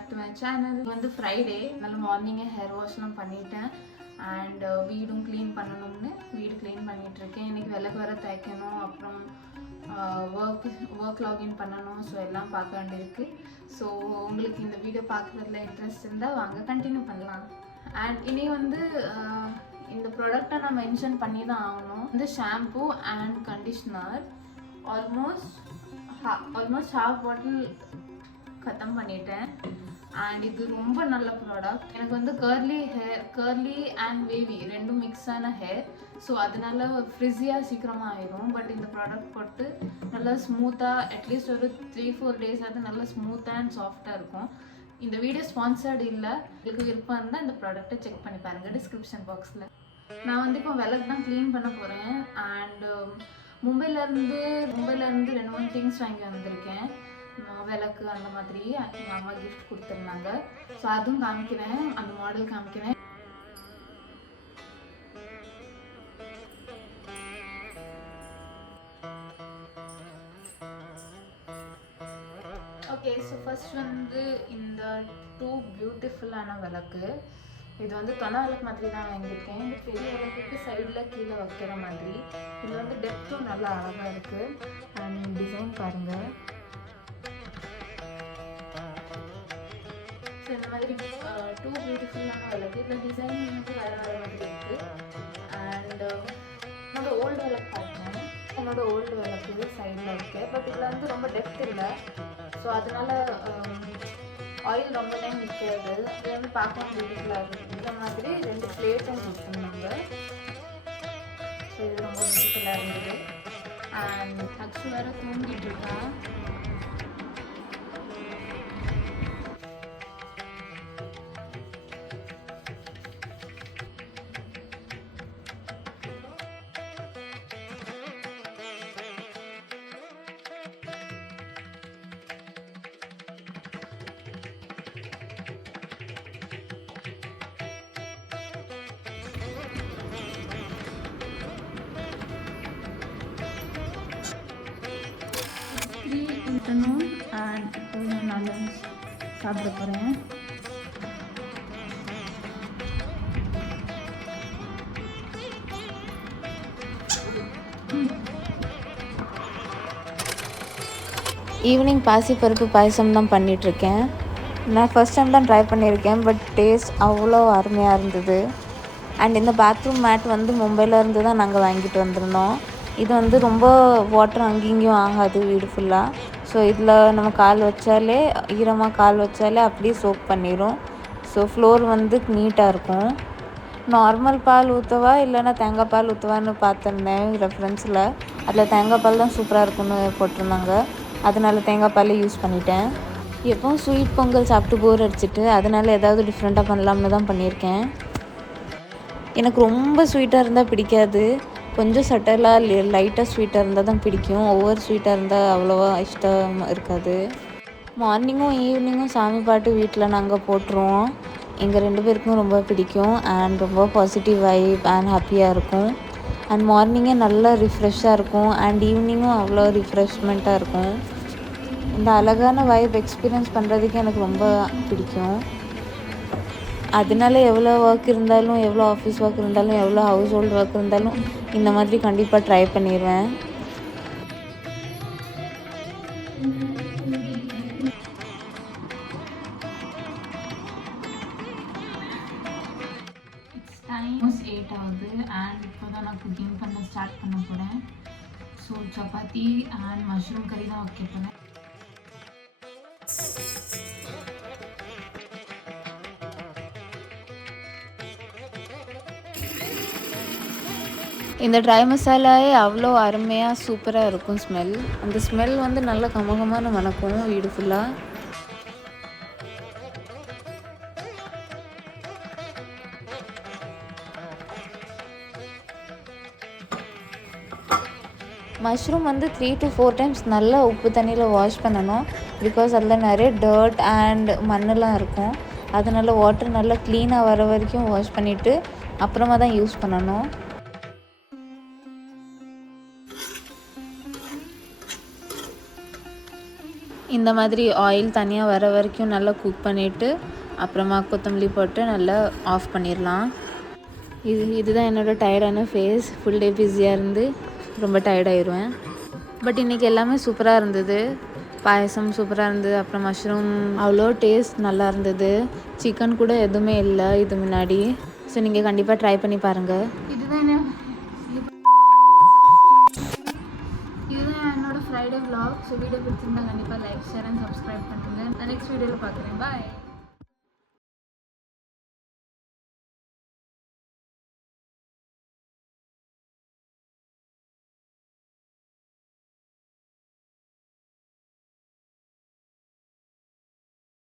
Back to my channel. இது வந்து Friday, நல்ல மார்னிங்கே ஹேர் வாஷ்லாம் பண்ணிட்டேன். அண்ட் வீடும் க்ளீன் பண்ணணும்னு வீடு க்ளீன் பண்ணிகிட்ருக்கேன். இன்றைக்கி விளக்கு வர தைக்கணும், அப்புறம் ஒர்க் லாகின் பண்ணணும். ஸோ எல்லாம் பார்க்க வேண்டியிருக்கு. ஸோ உங்களுக்கு இந்த வீடியோ பார்க்குறதுல இன்ட்ரெஸ்ட் இருந்தால் வாங்க கண்டினியூ பண்ணலாம். அண்ட் இனி வந்து இந்த ப்ராடக்டை நான் மென்ஷன் பண்ணி தான் ஆகணும். இந்த shampoo and conditioner almost half bottle கத்தம் பண்ணிட்டேன். அண்ட் இது ரொம்ப நல்ல ப்ராடக்ட். எனக்கு வந்து கர்லி அண்ட் வேவி ரெண்டும் மிக்ஸ் ஆன ஹேர். ஸோ அதனால ஃப்ரிஸியாக சீக்கிரமாக ஆயிடும். பட் இந்த ப்ராடக்ட் போட்டு நல்லா ஸ்மூத்தாக அட்லீஸ்ட் ஒரு 3-4 டேஸ் அது நல்லா ஸ்மூத்தாக அண்ட் சாஃப்டாக இருக்கும். இந்த வீடியோ ஸ்பான்சர்டு இல்லை. உங்களுக்கு விருப்பம் இருந்தால் இந்த ப்ராடக்ட்டை செக் பண்ணி பாருங்கள் டிஸ்கிரிப்ஷன் பாக்ஸில். நான் வந்து இப்போ விளக்கு தான் க்ளீன் பண்ண போகிறேன். அண்ட் மும்பையிலேருந்து 2-3 திங்ஸ் வாங்கி வந்திருக்கேன். விளக்கு அந்த மாதிரி எங்கள் அம்மா கிஃப்ட் கொடுத்துருந்தாங்க. ஸோ அதுவும் காமிக்கிறேன், அந்த மாடல் காமிக்கிறேன். ஓகே, ஸோ ஃபர்ஸ்ட் வந்து இந்த 2 பியூட்டிஃபுல்லான விளக்கு. இது வந்து தொலை விளக்கு மாதிரி தான் வாங்கியிருக்கேன். இந்த பெரிய விளக்குக்கு சைடில் கீழே வைக்கிற மாதிரி. இது வந்து டெப்த்தும் நல்லா அழகாக இருக்குது. அண்ட் டிசைன் பாருங்கள். ஸோ இந்த மாதிரி 2 பியூட்டிஃபுல்லான விளக்கு. இதில் டிசைன் வந்து வேறு மாதிரி இருக்குது. அண்ட் என்னோடய ஓல்டு விளக்கு பார்த்தேன். என்னோடய ஓல்டு விளக்கு சைடில் இருக்குது. பட் இதில் வந்து ரொம்ப டெப்த் இல்லை. ஸோ அதனால ஆயில் ரொம்ப டைம் நிற்கிறது. இது வந்து பார்க்கவும் பியூட்டிஃபுல்லாக இருக்குது. இந்த மாதிரி 2 பிளேட்டும் கொடுத்துருந்தாங்க. ஸோ இது ரொம்ப பியூட்டிஃபுல்லாக இருந்தது. அண்ட் ஹக்ஸ் வேறு தூங்கிட்டு இருக்கான். ஊற்றணும். அண்ட் இப்போ நான் சாப்பிட போகிறேன். ஈவினிங் பாசிப்பருப்பு பாயசம் தான் பண்ணிகிட்ருக்கேன். நான் ஃபஸ்ட் டைம் தான் ட்ரை பண்ணியிருக்கேன். பட் டேஸ்ட் அவ்வளோ அருமையாக இருந்தது. அண்ட் இந்த பாத்ரூம் மேட் வந்து மும்பையிலேருந்து தான் நாங்கள் வாங்கிட்டு வந்திருந்தோம். இது வந்து ரொம்ப வாட்டர் அங்கேயும் ஆகாது வீடு ஃபுல்லாக. ஸோ இதில் நம்ம ஈரமாக கால் வச்சாலே அப்படியே சோக் பண்ணிடும். ஸோ ஃப்ளோர் வந்து நீட்டாக இருக்கும். நார்மல் பால் ஊற்றவா இல்லைன்னா தேங்காய் பால் ஊற்றவான்னு பார்த்துருந்தேன் ரெஃபரன்ஸில். அதில் தேங்காய் பால் தான் சூப்பராக இருக்குன்னு போட்டிருந்தாங்க. அதனால தேங்காய் பாலே யூஸ் பண்ணிட்டேன். எப்போவும் ஸ்வீட் பொங்கல் சாப்பிட்டு போர் அடிச்சிட்டு அதனால ஏதாவது டிஃப்ரெண்ட்டாக பண்ணலாம்னு தான் பண்ணியிருக்கேன். எனக்கு ரொம்ப ஸ்வீட்டாக இருந்தால் பிடிக்காது. கொஞ்சம் சட்டலாக லைட்டாக ஸ்வீட்டாக இருந்தால் தான் பிடிக்கும். ஓவர் ஸ்வீட்டாக இருந்தால் அவ்வளோவா இஷ்டம் இருக்காது. மார்னிங்கும் ஈவினிங்கும் சாமி பாட்டு வீட்டில் நாங்கள் போட்டுருவோம். எங்கள் 2 பேருக்கும் ரொம்ப பிடிக்கும். அண்ட் ரொம்ப பாசிட்டிவ் வைப் அண்ட் ஹாப்பியாக இருக்கும். அண்ட் மார்னிங்கே நல்லா ரிஃப்ரெஷ்ஷாக இருக்கும். அண்ட் ஈவினிங்கும் அவ்வளோ ரிஃப்ரெஷ்மெண்ட்டாக இருக்கும். இந்த அழகான வைப் எக்ஸ்பீரியன்ஸ் பண்ணுறதுக்கு எனக்கு ரொம்ப பிடிக்கும். அதனால எவ்வளோ ஒர்க் இருந்தாலும், எவ்வளோ ஆஃபீஸ் ஒர்க் இருந்தாலும், எவ்வளோ ஹவுஸ் ஹோல்டு ஒர்க் இருந்தாலும் இந்த மாதிரி கண்டிப்பாக ட்ரை பண்ணிடுவேன். இட்ஸ் டைம் 8 ஆகுது. அண்ட் இப்போ தான் நான் குக்கிங் பண்ண ஸ்டார்ட் பண்ண போகிறேன். ஸோ சப்பாத்தி அண்ட் மஷ்ரூம் கறி தான் வைக்க போகிறேன். இந்த ட்ரை மசாலாவே அவ்வளோ அருமையாக சூப்பராக இருக்கும் ஸ்மெல். அந்த ஸ்மெல் வந்து நல்ல கமகமான மணக்கும் வீடு ஃபுல்லாக. மஷ்ரூம் வந்து 3 to 4 டைம்ஸ் நல்லா உப்பு தண்ணியில் வாஷ் பண்ணணும். பிகாஸ் அதில் நிறைய டர்ட் அண்ட் மண்ணெலாம் இருக்கும். அதனால் வாட்டர் நல்லா க்ளீனாக வர வரைக்கும் வாஷ் பண்ணிவிட்டு அப்புறமா தான் யூஸ் பண்ணணும். இந்த மாதிரி ஆயில் தனியாக வர வரைக்கும் நல்லா குக் பண்ணிவிட்டு அப்புறமா கொத்தமல்லி போட்டு நல்லா ஆஃப் பண்ணிடலாம். இதுதான் என்னோடய டயர்டான ஃபேஸ். ஃபுல் டே பிஸியாக இருந்து ரொம்ப டயர்டாயிடுவேன். பட் இன்றைக்கி எல்லாமே சூப்பராக இருந்தது. பாயசம் சூப்பராக இருந்தது. அப்புறம் மஷ்ரூம் அவ்வளோ டேஸ்ட் நல்லா இருந்தது. சிக்கன் கூட எதுவுமே இல்லை இது முன்னாடி. ஸோ நீங்கள் கண்டிப்பாக ட்ரை பண்ணி பாருங்கள். இதுதான் என்னோட ஃப்ரைடே vlog. ஸோ வீடியோ பிடிச்சிருந்தா கண்டிப்பாக லைக் ஷேர் அண்ட் சப்ஸ்கிரைப் பண்ணுங்கள். நான் நெக்ஸ்ட் வீடியோவில் பார்க்குறேன். பாய்.